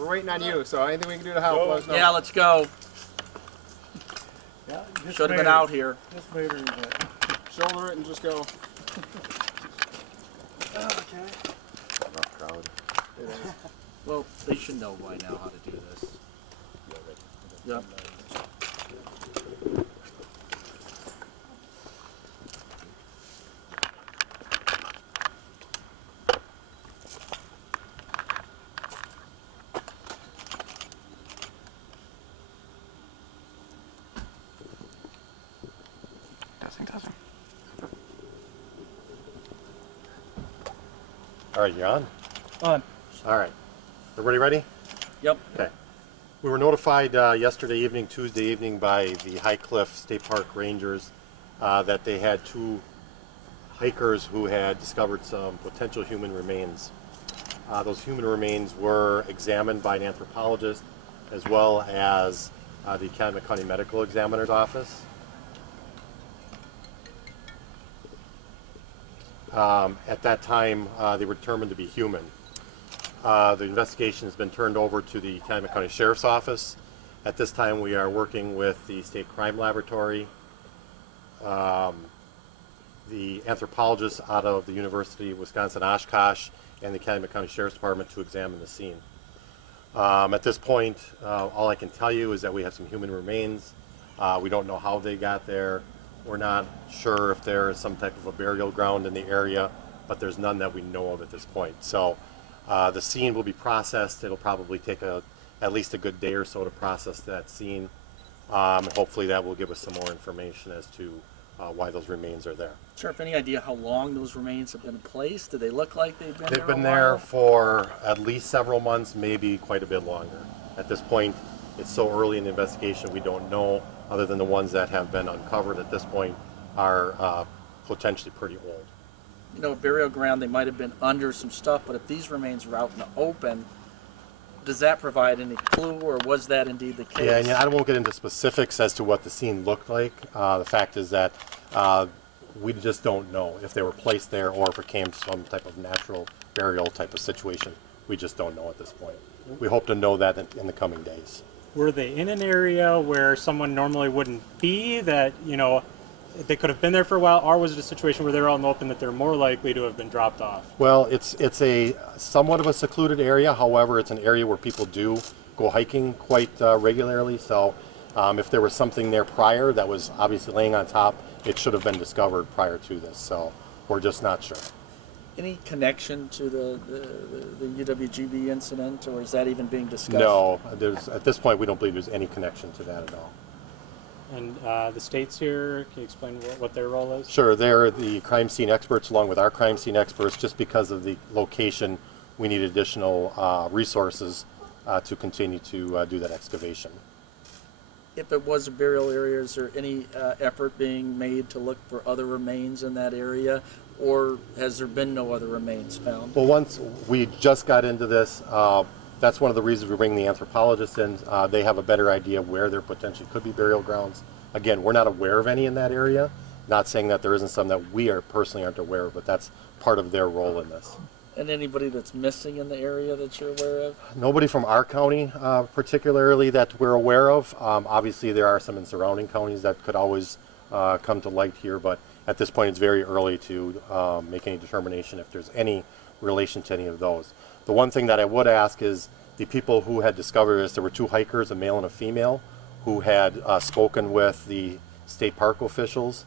We're waiting on you, so anything we can do to help, let us know. Yeah, let's go. Yeah, Should have been out here. Just wait a bit. Shoulder it and just go. Okay. Rough crowd. Well, they should know by now how to do this. Yep. Testing. All right, you're on? On. All right. Everybody ready? Yep. Okay. We were notified yesterday evening, Tuesday evening, by the High Cliff State Park Rangers that they had 2 hikers who had discovered some potential human remains. Those human remains were examined by an anthropologist as well as the Calumet County Medical Examiner's Office. At that time, they were determined to be human. The investigation has been turned over to the Calumet County Sheriff's Office. At this time, we are working with the State Crime Laboratory, the anthropologists out of the University of Wisconsin-Oshkosh, and the Calumet County Sheriff's Department to examine the scene. At this point, all I can tell you is that we have some human remains. We don't know how they got there. We're not sure if there is some type of a burial ground in the area, but there's none that we know of at this point. So the scene will be processed. It'll probably take at least a good day or so to process that scene. And hopefully that will give us some more information as to why those remains are there. Sheriff, any idea how long those remains have been in place? Do they look like they've been there? They've been there for at least several months, maybe quite a bit longer. At this point, it's so early in the investigation, we don't know, other than the ones that have been uncovered at this point are potentially pretty old. You know, burial ground, they might have been under some stuff, but if these remains were out in the open, does that provide any clue, or was that indeed the case? Yeah, and I won't get into specifics as to what the scene looked like. The fact is that we just don't know if they were placed there or if it came to some type of natural burial type of situation. We just don't know at this point. We hope to know that in the coming days. Were they in an area where someone normally wouldn't be, that, you know, they could have been there for a while, or was it a situation where they're out in the open that they're more likely to have been dropped off? Well, it's a somewhat of a secluded area. However, it's an area where people do go hiking quite regularly. So if there was something there prior that was obviously laying on top, it should have been discovered prior to this. So we're just not sure. Any connection to the UWGB incident, or is that even being discussed? No, at this point we don't believe there's any connection to that at all. And the state's here, can you explain what their role is? Sure, they're the crime scene experts along with our crime scene experts. Just because of the location, we need additional resources to continue to do that excavation. If it was a burial area, is there any effort being made to look for other remains in that area, or has there been no other remains found? Well, once we just got into this, that's one of the reasons we bring the anthropologists in. They have a better idea where there potentially could be burial grounds. Again, we're not aware of any in that area. Not saying that there isn't some that we personally aren't aware of, but that's part of their role in this. And anybody that's missing in the area that you're aware of? Nobody from our county particularly that we're aware of. Obviously there are some in surrounding counties that could always come to light here, but at this point it's very early to make any determination if there's any relation to any of those. The one thing that I would ask is the people who had discovered this, there were 2 hikers, a male and a female, who had spoken with the state park officials.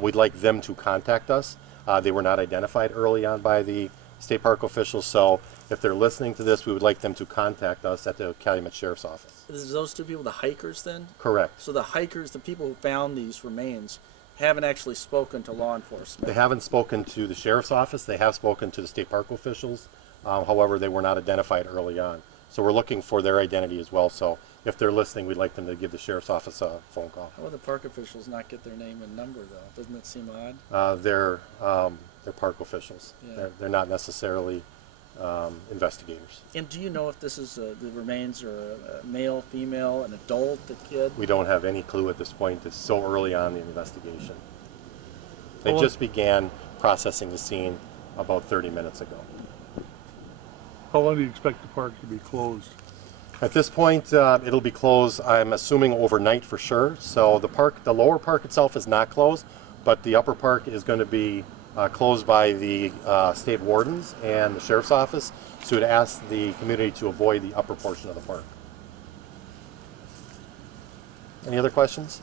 We'd like them to contact us. They were not identified early on by the state park officials, so if they're listening to this, we would like them to contact us at the Calumet Sheriff's Office. Is those 2 people the hikers then? Correct. So the hikers, the people who found these remains, haven't actually spoken to law enforcement? They haven't spoken to the Sheriff's Office. They have spoken to the state park officials. However, they were not identified early on. So we're looking for their identity as well. So if they're listening, we'd like them to give the Sheriff's Office a phone call. How would the park officials not get their name and number, though? Doesn't that seem odd? They're park officials. Yeah. They're not necessarily investigators. And do you know if this is the remains are a male, female, an adult, a kid? We don't have any clue at this point. It's so early on in the investigation. They Well, just began processing the scene about 30 minutes ago. How long do you expect the park to be closed? At this point, it'll be closed, I'm assuming overnight for sure. So the lower park itself is not closed, but the upper park is going to be closed by the state wardens and the sheriff's office. So we'd ask the community to avoid the upper portion of the park. Any other questions?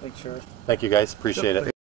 Thanks, Sheriff. Thank you guys, appreciate it.